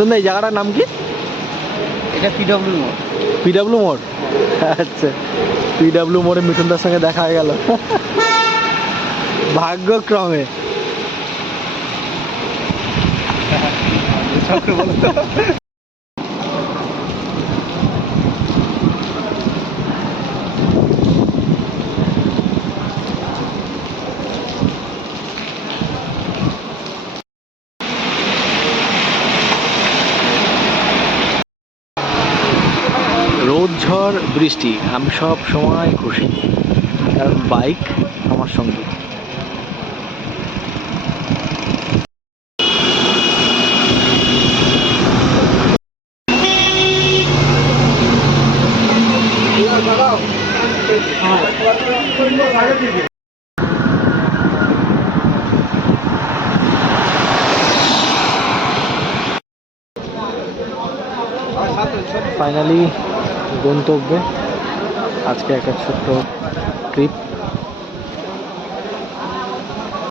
দা এই জায়গাটার নাম কি এটা পিডব্লিউ মোড় পিডব্লিউ মোড় আচ্ছা পিডব্লিউ মোড়ে মিঠুনদার সঙ্গে দেখা হয়ে গেল ভাগ্যক্রমে রোদ ঝড় বৃষ্টি আমি সব সময় খুশি। কারণ বাইক আমার সঙ্গে। ফাইনালি গন্তব্যে। আজকে একটা ছোট্ট ট্রিপ